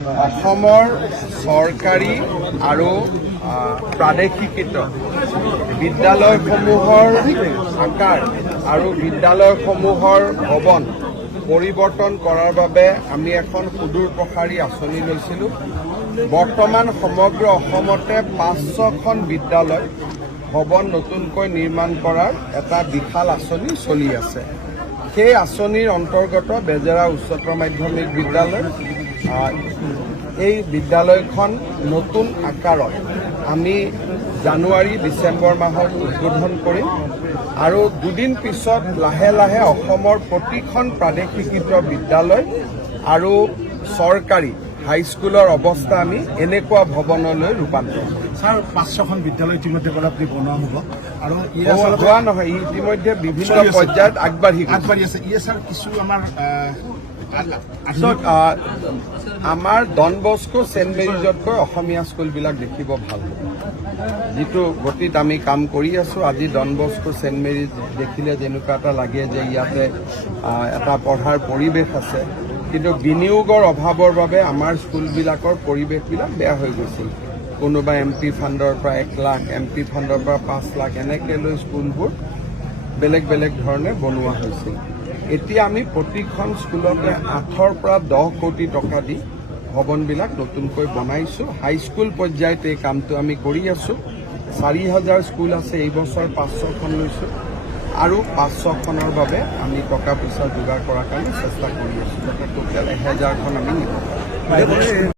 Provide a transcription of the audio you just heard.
অসমৰ চৰকাৰী আৰু প্ৰাদেশিকৃত বিদ্যালয়সমূহৰ আকাৰ আৰু বিদ্যালয়সমূহৰ ভৱন পৰিৱৰ্তন কৰাৰ বাবে আমি এখন সুদূৰ প্ৰসাৰী আঁচনি লৈছিলোঁ। বৰ্তমান সমগ্ৰ অসমতে 500খন বিদ্যালয় ভৱন নতুনকৈ নিৰ্মাণ কৰাৰ এটা বিশাল আঁচনি চলি আছে। সেই আঁচনিৰ অন্তৰ্গত বেজেৰা উচ্চতৰ মাধ্যমিক বিদ্যালয় এই বিদ্যালয়খন নতুন আকাৰত আমি জানুৱাৰী ডিচেম্বৰ মাহত উদ্বোধন কৰিম আৰু দুদিন পিছত লাহে লাহে অসমৰ প্ৰতিখন প্ৰাদেশিকৃত বিদ্যালয় আৰু চৰকাৰী হাইস্কুলৰ অৱস্থা আমি এনেকুৱা ভৱনলৈ ৰূপান্তৰ কৰিম। স্যাৰ 500খন বিদ্যালয় ইতিমধ্যে কলাপতি বনোৱা হ'ব আৰু হোৱা নহয়, ইতিমধ্যে বিভিন্ন পৰ্যায়ত আগবাঢ়ি আছে। স্যাৰ কিছু আমাৰ ডন বস্কো ছেইণ্ট মেৰিজতকৈ অসমীয়া স্কুলবিলাক দেখিব ভাল হ'ব। যিটো গতিত আমি কাম কৰি আছোঁ, আজি ডন বস্কো ছেইণ্ট মেৰিজ দেখিলে যেনেকুৱা এটা লাগে যে ইয়াতে এটা পঢ়াৰ পৰিৱেশ আছে, কিন্তু বিনিয়োগৰ অভাৱৰ বাবে আমাৰ স্কুলবিলাকৰ পৰিৱেশবিলাক বেয়া হৈ গৈছিল। কোনোবা MP ফাণ্ডৰ পৰা 1 লাখ, MP ফাণ্ডৰ পৰা 5 লাখ এনেকৈ লৈ স্কুলবোৰ বেলেগ বেলেগ ধৰণে বনোৱা হৈছিল। এতিয়া আমি প্ৰতিখন স্কুলতে 8ৰ পৰা 10 কোটি টকা দি ভৱনবিলাক নতুনকৈ বনাইছোঁ। হাইস্কুল পৰ্যায়ত এই কামটো আমি কৰি আছোঁ। 4000 স্কুল আছে, এই বছৰ 500খন লৈছোঁ আৰু 500খনৰ বাবে আমি টকা পইচা যোগাৰ কৰাৰ কাৰণে চেষ্টা কৰি আছোঁ, যাতে টোটেল 1000খন আমি নিব পাৰোঁ।